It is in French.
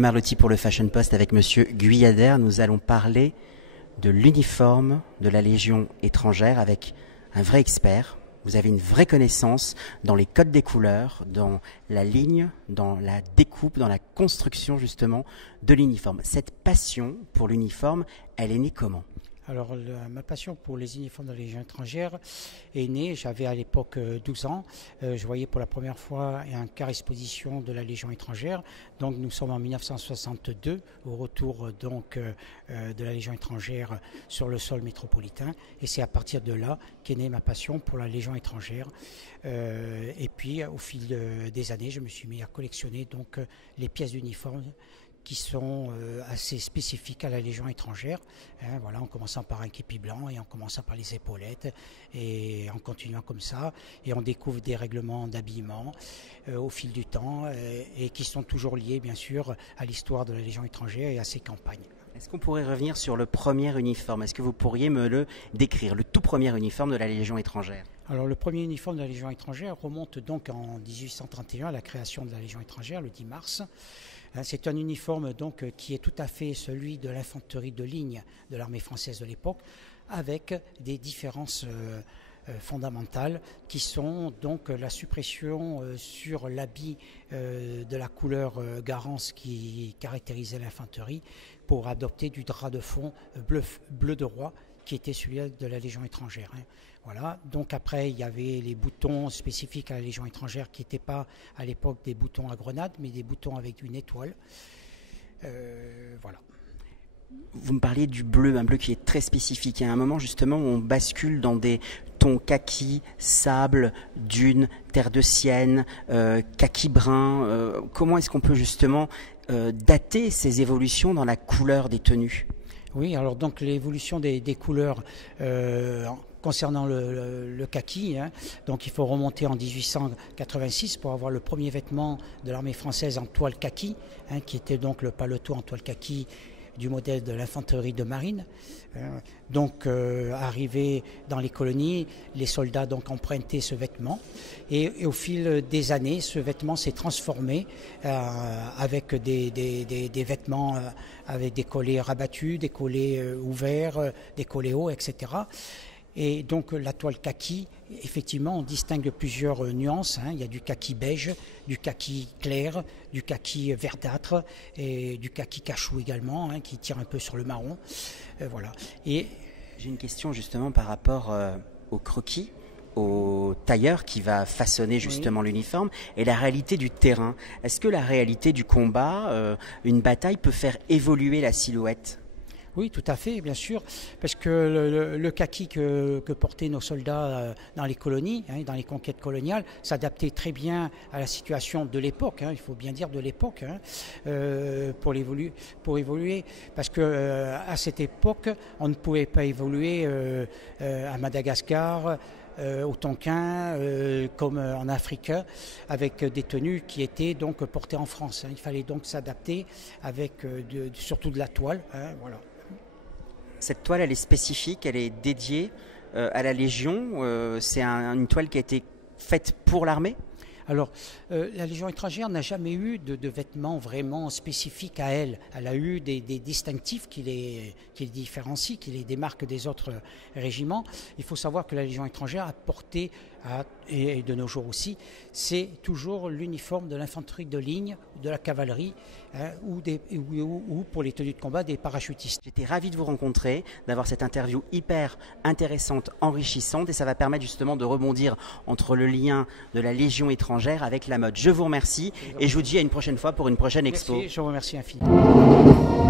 Olga Marlotti pour le Fashion Post avec Monsieur Guyader. Nous allons parler de l'uniforme de la Légion étrangère avec un vrai expert. Vous avez une vraie connaissance dans les codes des couleurs, dans la ligne, dans la découpe, dans la construction justement de l'uniforme. Cette passion pour l'uniforme, elle est née comment ? Alors, ma passion pour les uniformes de la Légion étrangère est née, j'avais à l'époque 12 ans, je voyais pour la première fois un car exposition de la Légion étrangère, donc nous sommes en 1962, au retour donc de la Légion étrangère sur le sol métropolitain, et c'est à partir de là qu'est née ma passion pour la Légion étrangère. Et puis, au fil des années, je me suis mis à collectionner donc les pièces d'uniforme qui sont assez spécifiques à la Légion étrangère, voilà, en commençant par un képi blanc et en commençant par les épaulettes et en continuant comme ça, et on découvre des règlements d'habillement au fil du temps et qui sont toujours liés bien sûr à l'histoire de la Légion étrangère et à ses campagnes. Est-ce qu'on pourrait revenir sur le premier uniforme ? Est-ce que vous pourriez me le décrire, le tout premier uniforme de la Légion étrangère ? Alors le premier uniforme de la Légion étrangère remonte donc en 1831 à la création de la Légion étrangère, le 10 mars. C'est un uniforme donc qui est tout à fait celui de l'infanterie de ligne de l'armée française de l'époque, avec des différences fondamentales qui sont donc la suppression sur l'habit de la couleur garance qui caractérisait l'infanterie pour adopter du drap de fond bleu de roi qui était celui de la Légion étrangère. Voilà. Donc après, il y avait les boutons spécifiques à la Légion étrangère qui n'étaient pas à l'époque des boutons à grenade, mais des boutons avec une étoile. Voilà. Vous me parliez du bleu, un bleu qui est très spécifique. Il y a un moment justement où on bascule dans des tons kaki, sable, dune, terre de sienne, kaki brun. Comment est-ce qu'on peut justement dater ces évolutions dans la couleur des tenues ? Oui, alors donc l'évolution des couleurs concernant le kaki, donc il faut remonter en 1886 pour avoir le premier vêtement de l'armée française en toile kaki, qui était donc le paletot en toile kaki du modèle de l'infanterie de marine. Donc arrivé dans les colonies, les soldats donc empruntaient ce vêtement et au fil des années, ce vêtement s'est transformé avec des vêtements avec des collets rabattus, des collets ouverts, des collets hauts, etc. Et donc la toile kaki, effectivement, on distingue plusieurs nuances. Il y a du kaki beige, du kaki clair, du kaki verdâtre et du kaki cachou également, qui tire un peu sur le marron. Voilà. Et j'ai une question justement par rapport au croquis, au tailleur qui va façonner justement l'uniforme et la réalité du terrain. Est-ce que la réalité du combat, une bataille peut faire évoluer la silhouette ? Oui, tout à fait, bien sûr, parce que le kaki que portaient nos soldats dans les colonies, dans les conquêtes coloniales, s'adaptait très bien à la situation de l'époque, il faut bien dire de l'époque, pour évoluer, parce que à cette époque, on ne pouvait pas évoluer à Madagascar, au Tonkin, comme en Afrique, avec des tenues qui étaient donc portées en France. Il fallait donc s'adapter avec surtout de la toile, voilà. Cette toile, elle est spécifique, elle est dédiée à la Légion. C'est une toile qui a été faite pour l'armée ? Alors, la Légion étrangère n'a jamais eu de vêtements vraiment spécifiques à elle. Elle a eu des distinctifs qui les différencient, qui les démarquent des autres régiments. Il faut savoir que la Légion étrangère a porté, et de nos jours aussi, c'est toujours l'uniforme de l'infanterie de ligne, de la cavalerie, ou pour les tenues de combat des parachutistes. J'étais ravi de vous rencontrer, d'avoir cette interview hyper intéressante, enrichissante, et ça va permettre justement de rebondir entre le lien de la Légion étrangère avec la mode. Je vous remercie et je vous dis à une prochaine fois pour une prochaine expo. Merci, je vous remercie infiniment.